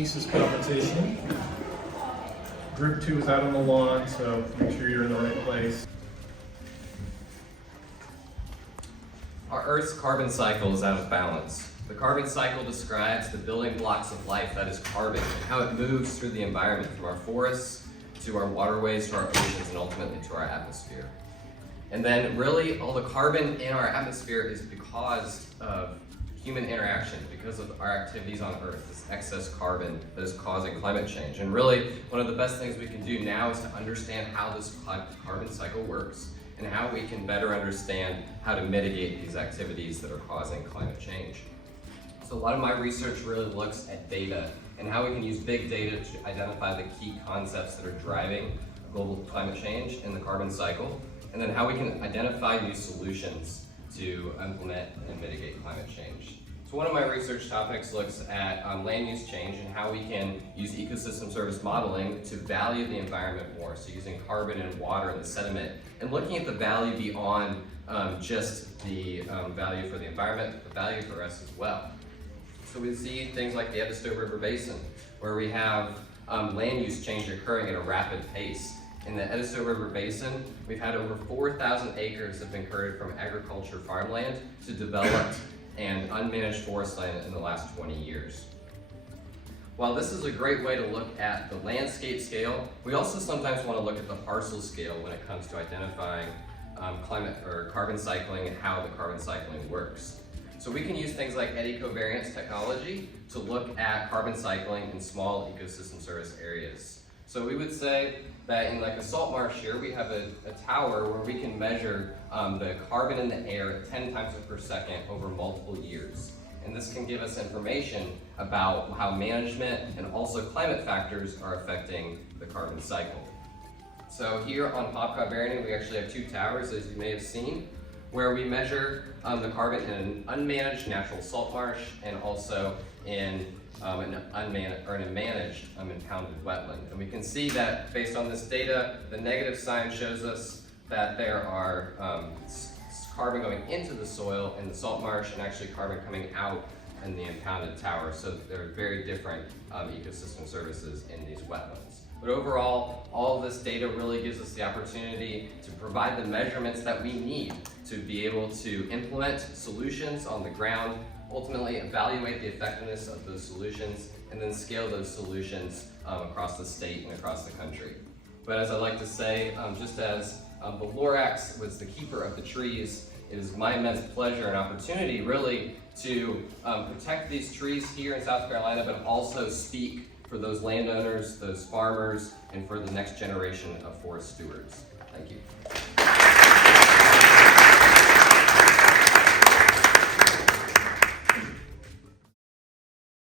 thesis competition. Group 2 is out on the lawn, so make sure you're in the right place. Our Earth's carbon cycle is out of balance. The carbon cycle describes the building blocks of life, that is carbon, and how it moves through the environment from our forests to our waterways, to our oceans, and ultimately to our atmosphere. And then really all the carbon in our atmosphere is because of human interaction, because of our activities on Earth, this excess carbon that is causing climate change. And really one of the best things we can do now is to understand how this carbon cycle works and how we can better understand how to mitigate these activities that are causing climate change. So a lot of my research really looks at data and how we can use big data to identify the key concepts that are driving global climate change and the carbon cycle, and then how we can identify new solutions to implement and mitigate climate change. So one of my research topics looks at land use change and how we can use ecosystem service modeling to value the environment more. So using carbon and water and the sediment and looking at the value beyond just the value for the environment, but the value for us as well. So we see things like the Edisto River Basin, where we have land use change occurring at a rapid pace. In the Edisto River Basin, we've had over 4,000 acres have been converted from agriculture farmland to developed and unmanaged forest land in the last 20 years. While this is a great way to look at the landscape scale, we also sometimes want to look at the parcel scale when it comes to identifying climate or carbon cycling and how the carbon cycling works. So we can use things like eddy covariance technology to look at carbon cycling in small ecosystem service areas. So we would say that in like a salt marsh here, we have a tower where we can measure the carbon in the air at 10 times per second over multiple years. And this can give us information about how management and also climate factors are affecting the carbon cycle. So here on Popcot Barony, we actually have two towers, as you may have seen, where we measure the carbon in an unmanaged natural salt marsh and also in a managed impounded wetland. And we can see that based on this data, the negative sign shows us that there are carbon going into the soil in the salt marsh and actually carbon coming out in the impounded tower. So there are very different ecosystem services in these wetlands. But overall, all of this data really gives us the opportunity to provide the measurements that we need to be able to implement solutions on the ground, ultimately evaluate the effectiveness of those solutions, and then scale those solutions across the state and across the country. But as I like to say, just as the Lorax was the keeper of the trees, it is my immense pleasure and opportunity really to protect these trees here in South Carolina, but also speak for those landowners, those farmers, and for the next generation of forest stewards. Thank you.